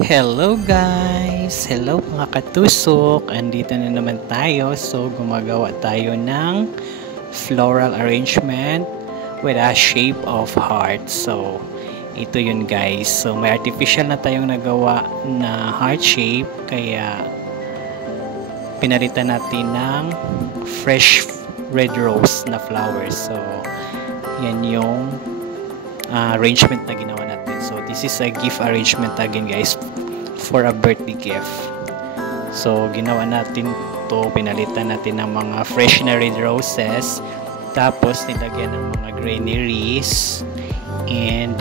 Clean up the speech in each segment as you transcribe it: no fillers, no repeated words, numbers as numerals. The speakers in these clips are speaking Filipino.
Hello guys! Hello mga katusok! Andito na naman tayo. So gumagawa tayo ng floral arrangement with a shape of heart. So ito yun guys. So may artificial na tayong nagawa na heart shape. Kaya pinalitan natin ng fresh red rose na flowers. So yan yung arrangement na ginawa natin. So this is a gift arrangement again guys for a birthday gift. So ginawa natin to, pinalitan natin ng mga fresh na red roses, tapos nilagyan ng mga granaries, and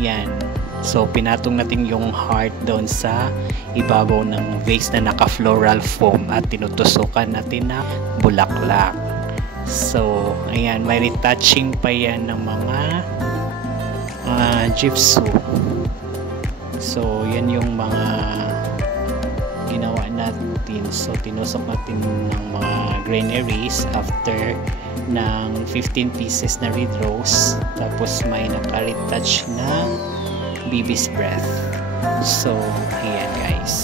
yan. So pinatong natin yung heart doon sa ibabaw ng vase na naka floral foam at tinutusukan natin na bulaklak. So ayan, may retouching pa yan ng mga gypsum. So yan yung mga ginawa natin. So tinusok natin ng mga granaries after ng 15 pieces na red rose, tapos may naka-retouch na baby's breath. So ayan guys,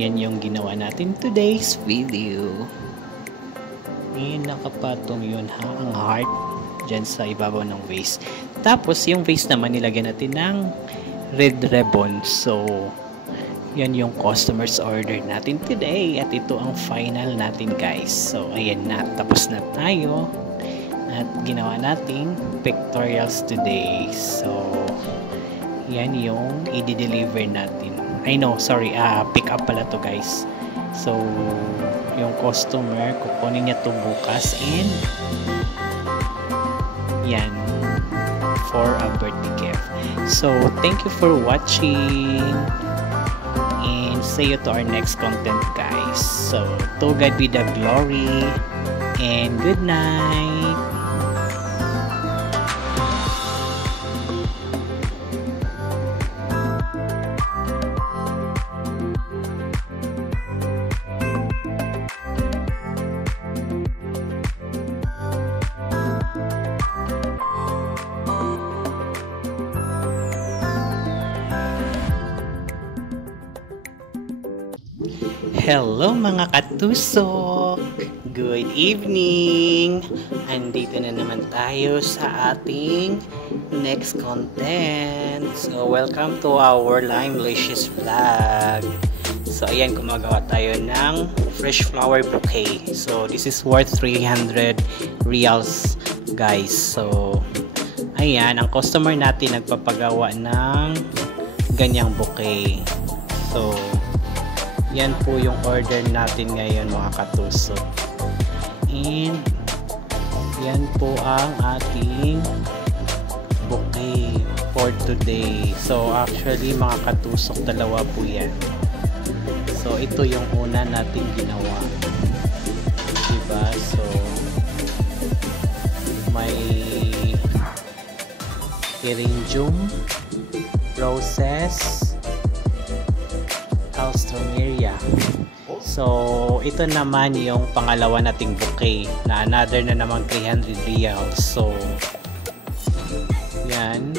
yan yung ginawa natin today's video. Nakapatong yun ang heart dyan sa ibabaw ng vase. Tapos yung vase naman nilagyan natin ng red ribbon. So yan yung customers order natin today, at ito ang final natin guys. So ayan na, tapos na tayo at ginawa natin pictorials today. So yan yung i-deliver natin. Pick up pala to guys. So yung customer, kukunin niya to bukas, and yan, for a birthday gift. So thank you for watching, and see you to our next content guys. So to God be the glory, and good night. Hello mga katusok! Good evening! Andito na naman tayo sa ating next content. So welcome to our Limelicious vlog. So ayan, gumagawa tayo ng fresh flower bouquet. So this is worth 300 reals guys. So ayan, ang customer natin nagpapagawa ng ganyang bouquet. So yan po yung order natin ngayon mga katusok. And yan po ang ating bouquet for today. So actually mga katusok, dalawa po yan. So ito yung una natin ginawa, diba? So may eryngium, roses, alstroemeria. So ito naman yung pangalawa nating bouquet na another na naman 300 reals. So yan,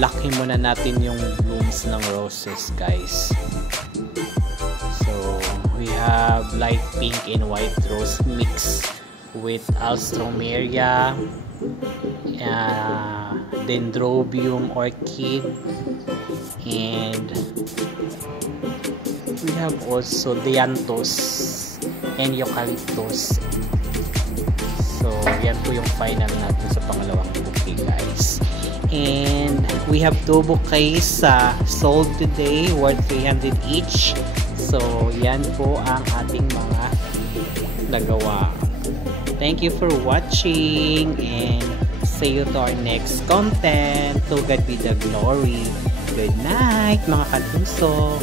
laki muna natin yung blooms ng roses guys. So we have light pink and white rose mix with alstroemeria, dendrobium orchid, and we have also dianthus and eucalyptus. So yan po yung final natin sa pangalawang bouquet guys. And we have 2 bouquets sold today worth 300 each. So yan po ang ating mga nagawa. Thank you for watching, and see you to our next content. To God be the glory. Good night mga katusok!